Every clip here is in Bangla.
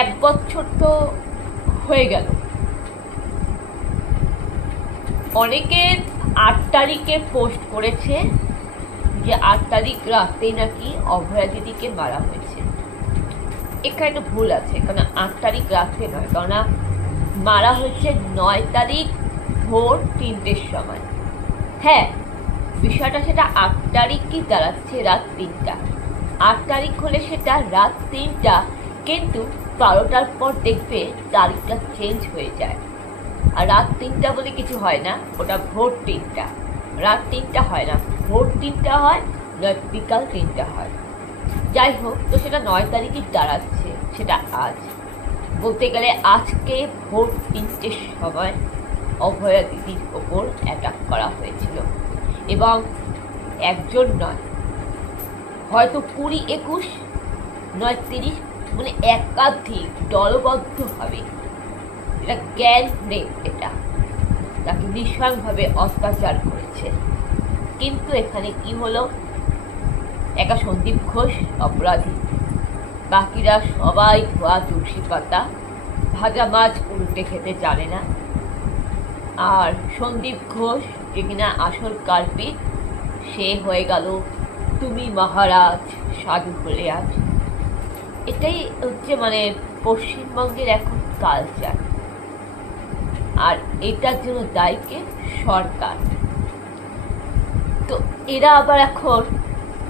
1 বছর তো হয়ে গেল। অনেকে 8 তারিখে পোস্ট করেছে যে 8 তারিখ রাতেই নাকি অভয়া দিদিকে মারা হয়েছে। এখানে একটু ভুল আছে, কারণ 8 তারিখ রাতে নয়, কারণ মারা হয়েছে 9 তারিখ ভোর 3টের সময়। হ্যাঁ, বিষয়টা সেটা 8 তারিখই দাঁড়াচ্ছে রাত 3টা। 8 তারিখ হলে সেটা রাত 3টা, কিন্তু 12টার পর দেখবে তারিখটা চেঞ্জ হয়ে যায়। আর রাত 3টা বলে কিছু হয় না, ওটা ভোর 3টা। রাত 3টা হয় না, ভোর 3টা হয়, নয় বিকাল 3টা হয়। যাই হোক, তো সেটা 9 তারিখই দাঁড়াচ্ছে, সেটা আজ। বলতে গেলে আজকে ভোর 3টের সময় অভয়া দিদির ওপর অ্যাটাক করা হয়েছিল, এবং একজন নয়, হয়তো 20-21 নয় 30, মানে একাধিক দলবদ্ধভাবে এটা জ্ঞান রেপ, এটা তাকে নিঃসংভাবে অত্যাচার করেছে। কিন্তু এখানে কি হলো, একা সন্দীপ ঘোষ অপরাধী, বাকিরা সবাই ধোয়া তুলসী পাতা, ভাজা মাছ উল্টে খেতে জানে না। আর সন্দীপ ঘোষ, যে কিনা আসল কালপিট, সে হয়ে গেল তুমি মহারাজ, সাধু হলে আজ। এটাই হচ্ছে মানে পশ্চিমবঙ্গের এখন কালচার, আর এটার জন্য দায়ী কে? সরকার। তো এরা আবার এখন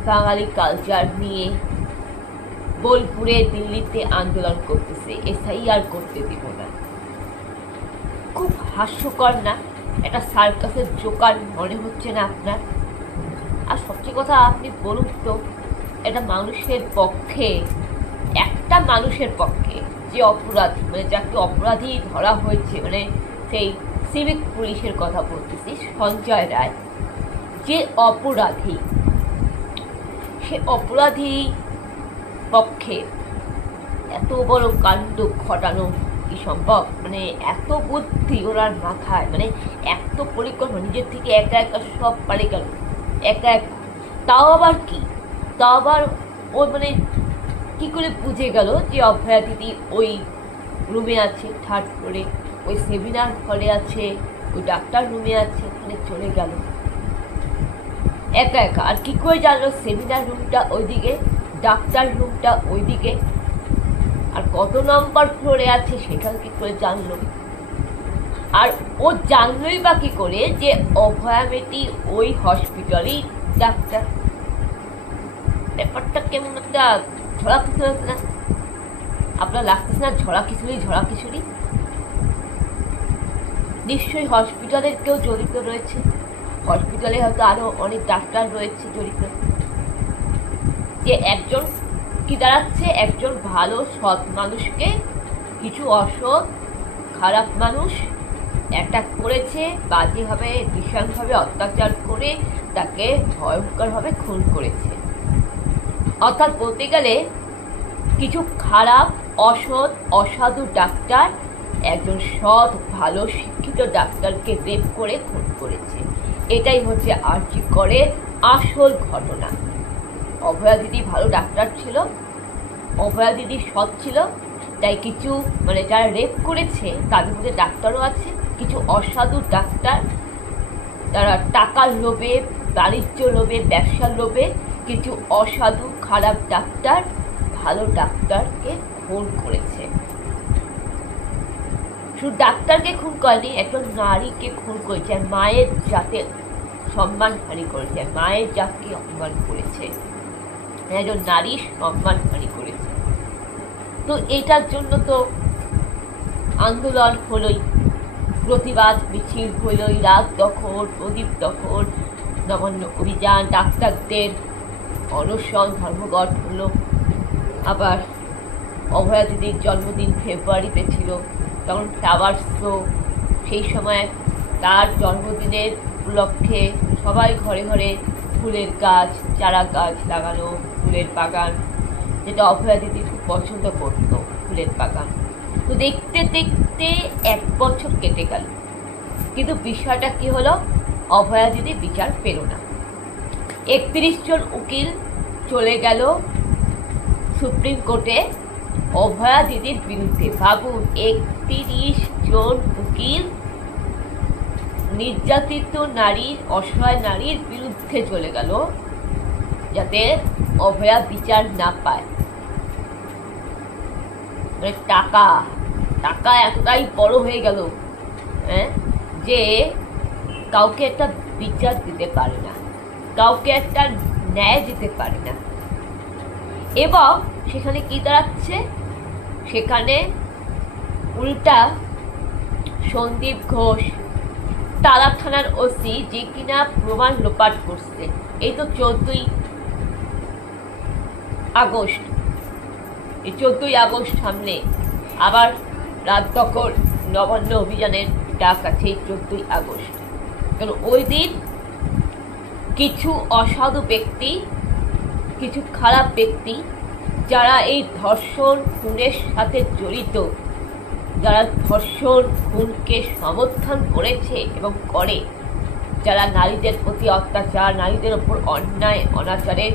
বাঙালি কালচার নিয়ে বোলপুরে, দিল্লিতে আন্দোলন করতেছে, এসআইআর করতে দিব না। খুব হাস্যকর না? একটা সার্কাসের জোকার মনে হচ্ছে না আপনার? আর সবচেয়ে কথা, আপনি বলুন তো, এটা মানুষের পক্ষে, একটা মানুষের পক্ষে যে অপরাধী, মানে যাকে অপরাধী ধরা হয়েছে, মানে সেই সিভিক পুলিশের কথা বলতেছি, সঞ্জয় রায়, যে অপরাধী, সে অপরাধী পক্ষে এত বড় কাণ্ড ঘটানো কি সম্ভব? মানে এত বুদ্ধি ওনার মাথায়, মানে এত পরিকল্পনা, নিজের থেকে একা একা সব পারে গেল, একা এক। তাও আবার কি, তাও আবার ও মানে কি করে বুঝে গেল যে অভয়া দিদি ওই রুমে আছে, 3rd ফ্লোরে, ওই সেমিনার হলে আছে, ওই ডাক্তার রুমে আছে, ওখানে চলে গেল একা একা। আর কি করে জানলো সেমিনার রুমটা ওইদিকে, ডাক্তার রুমটা ওইদিকে, আর কত নম্বর ফ্লোরে আছে সেখানে কি করে জানলো? আর ও জানলোই বা কি করে যে অভয়া মেয়েটি ওই হসপিটালেই ডাক্তার? ব্যাপারটা কেমন একটা ঝড়া খিচুড়ি হচ্ছে না? আপনার লাগতেছে না ঝড়া খিচুড়ি? নিশ্চয়ই হসপিটালের কেউ জড়িত রয়েছে, হসপিটালে হয়তো আরো অনেক ডাক্তার রয়েছে জড়িত। যে একজন কি দাঁড়াচ্ছে, একজন ভালো সৎ মানুষকে কিছু অসৎ খারাপ মানুষ অ্যাটাক করেছে, বাজেভাবে ভীষণভাবে অত্যাচার করে তাকে ভয়ঙ্করভাবে খুন করেছে। অর্থাৎ বলতে গেলে কিছু খারাপ, অসৎ, অসাধু ডাক্তার একজন সৎ, ভালো, শিক্ষিত ডাক্তারকে রেপ করে খুন করেছে। এটাই হচ্ছে আরজি করের আসল ঘটনা। অভয়া দিদি ভালো ডাক্তার ছিল, অভয়া দিদি সৎ ছিল, তাই কিছু মানে যারা রেপ করেছে তাদের মধ্যে ডাক্তারও আছে, কিছু অসাধু ডাক্তার, তারা টাকার লোভে, বাণিজ্য লোভে, ব্যবসার লোভে কিছু অসাধু খারাপ ডাক্তার ভালো ডাক্তারকে খুন করেছে। শুধু ডাক্তারকে খুন করেনি, একজন নারীকে খুন করেছে, মায়ের জাতের সম্মানহানি করেছে, মায়ের জাতকে অপমান করেছে, একজন নারীর সম্মানহানি করেছে। তো এটার জন্য তো আন্দোলন হলোই, প্রতিবাদ মিছিল হলোই, রাত দখল, প্রদীপ দখল, নবান্ন অভিযান, ডাক্তারদের অনশন, ধর্মঘট হলো। আবার অভয়া দিদির জন্মদিন ফেব্রুয়ারিতে ছিল, তখন ফ্লাওয়ার শো, সেই সময় তার জন্মদিনের উপলক্ষে সবাই ঘরে ঘরে ফুলের গাছ, চারা গাছ লাগানো, ফুলের বাগান, যেটা অভয়া দিদি খুব পছন্দ করতো, ফুলের বাগান। তো দেখতে দেখতে 1 বছর কেটে গেল, কিন্তু বিষয়টা কি হলো, অভয়া দিদি বিচার পেল না। 31 জন উকিল চলে গেল সুপ্রিম কোর্টে অভয়া দিদির বিরুদ্ধে। ভাবুন, 31 জন উকিল নির্যাতিত নারীর, অসহায় নারীর বিরুদ্ধে চলে গেল যাতে অভয়া বিচার না পায়। মানে টাকা টাকা এতটাই বড় হয়ে গেল যে কাউকে একটা বিচার দিতে পারে না, কাউকে একটা ন্যায় দিতে পারে না। এবং সেখানে কি দাঁড়াচ্ছে, সেখানে উল্টা সন্দীপ ঘোষ, তালা থানার ওসি, যে কিনা প্রমাণ লোপাট করছে। এই তো 14ই আগস্ট, এই 14ই আগস্ট সামনে, আবার রাত দখল নবান্ন অভিযানের ডাক আছে এই 14ই আগস্ট। কারণ ওই দিন কিছু অসাধু ব্যক্তি, কিছু খারাপ ব্যক্তি, যারা এই ধর্ষণ খুনের সাথে জড়িত, যারা ধর্ষণ খুনকে সমর্থন করেছে এবং করে, যারা নারীদের প্রতি অত্যাচার, নারীদের ওপর অন্যায় অনাচারে,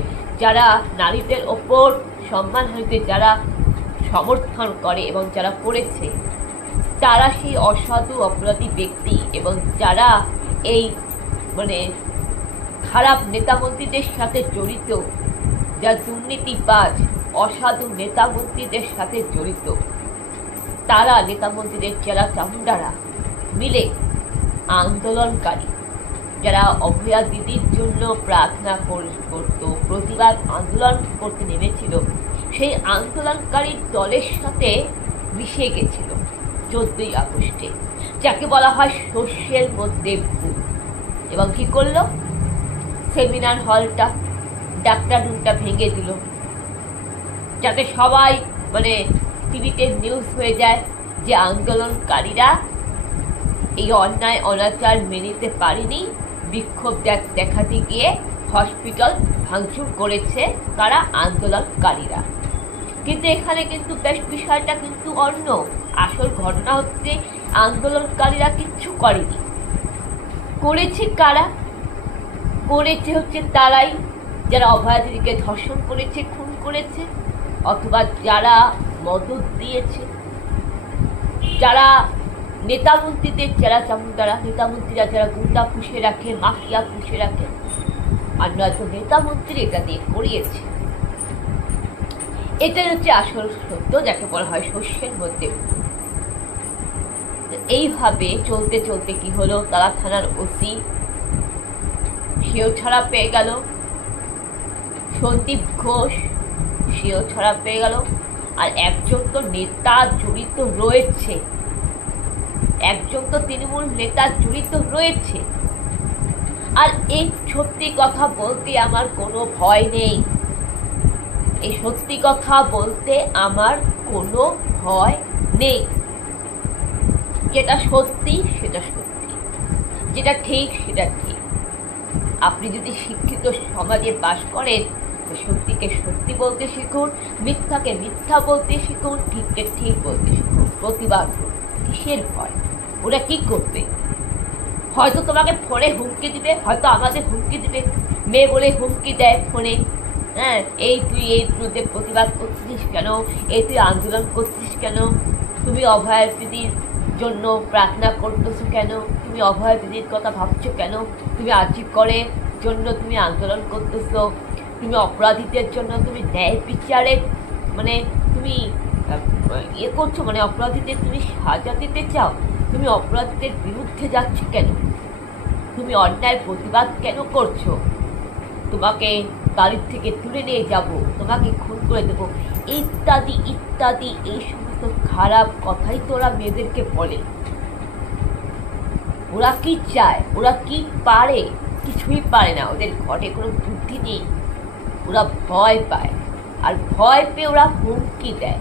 যারা নারীদের ওপর সম্মানহানিতে যারা সমর্থন করে এবং যারা করেছে, তারা সেই অসাধু অপরাধী ব্যক্তি। এবং যারা এই মানে খারাপ নেতামন্ত্রীদের সাথে জড়িত, যারা দুর্নীতিবাজ অসাধু নেতামন্ত্রীদের সাথে জড়িত, তারা নেতামন্ত্রীদের যারা চামুন্ডারা মিলে আন্দোলনকারী, যারা অভয়া দিদির জন্য প্রার্থনা করত, প্রতিবাদ আন্দোলন করতে নেমেছিল, সেই আন্দোলনকারী দলের সাথে মিশে গেছিল 14ই আগস্টে, যাকে বলা হয় শস্যের মধ্যে ভূত। এবং কি করলো, সেমিনার হলটা, ডাক্তার রুমটা ভেঙে দিল, যাতে সবাই মানে টিভিতে নিউজ হয়ে যায় যে আন্দোলনকারীরা এই অন্যায় অনাচার মেনে নিতে পারেনি, বিক্ষোভ দেখাতে গিয়ে হসপিটাল ভাঙচুর করেছে কারা, আন্দোলনকারীরা। কিন্তু এখানে কিন্তু বেশ বিষয়টা কিন্তু অন্য। আসল ঘটনা হচ্ছে আন্দোলনকারীরা কিচ্ছু করেনি, করেছে কারা, করেছে হচ্ছে তারাই যারা অভয়া দিদিকে ধর্ষণ করেছে, খুন করেছে, অথবা যারা মদত দিয়েছে, যারা নেতামন্ত্রীদের যারা চামুন্ডারা, নেতামন্ত্রীরা যারা গুন্ডা পুষে রাখে, মাফিয়া পুষে রাখে, আর নয়তো নেতামন্ত্রী এটা দিয়ে করিয়েছে। এটাই হচ্ছে আসল সত্য, যাকে বলা হয় শস্যের মধ্যে। এইভাবে চলতে চলতে কি হলো, তালা থানার ওসি সেও ছাড়া পেয়ে গেল, সন্দীপ ঘোষ সেও ছাড়া পেয়ে গেল, আর একজন তো নেতা জড়িত রয়েছে, একজন তো তৃণমূল নেতা জড়িত রয়েছে। আর এই সত্যি কথা বলতে আমার কোনো ভয় নেই, এই সত্যি কথা বলতে আমার কোনো ভয় নেই। যেটা সত্যি সেটা সত্যি, যেটা ঠিক সেটা ঠিক। আপনি যদি শিক্ষিত সমাজে বাস করেন, সত্যিকে সত্যি বলতে শিখুন, মিথ্যাকে মিথ্যা বলতে শিখুন, ঠিককে ঠিক বলতে শিখুন। প্রতিবাদ করুন, কিসের ভয়? ওরা কি করবে? হয়তো তোমাকে ফোনে হুমকি দিবে, হয়তো আমাদের হুমকি দিবে, মেয়ে বলে হুমকি দেয় ফোনে, হ্যাঁ, এই তুই এই বিরুদ্ধে প্রতিবাদ করছিস কেন, এই তুই আন্দোলন করছিস কেন, তুমি অভয়া দিদির জন্য প্রার্থনা করতেছো কেন, তুমি অভয়া দিদির কথা ভাবছো কেন, তুমি আজি করে জন্য তুমি আন্দোলন করতেছো, তুমি অপরাধীদের জন্য তুমি ন্যায় বিচারের মানে তুমি ইয়ে করছো, মানে অপরাধীদের তুমি সাজা দিতে চাও, তুমি অপরাধীদের বিরুদ্ধে যাচ্ছ কেন, তুমি অন্যায়ের প্রতিবাদ কেন করছো, তোমাকে বাড়ির থেকে তুলে নিয়ে যাব, তোমাকে খুন করে দেবো, ইত্যাদি ইত্যাদি। এই সমস্ত খারাপ কথাই তো ওরা মেয়েদেরকে বলে। ওরা কি চায়, ওরা কি পারে? কিছুই পারে না, ওদের ঘটে কোনো বুদ্ধি নেই, ওরা ভয় পায়, আর ভয় পেয়ে ওরা হুমকি দেয়।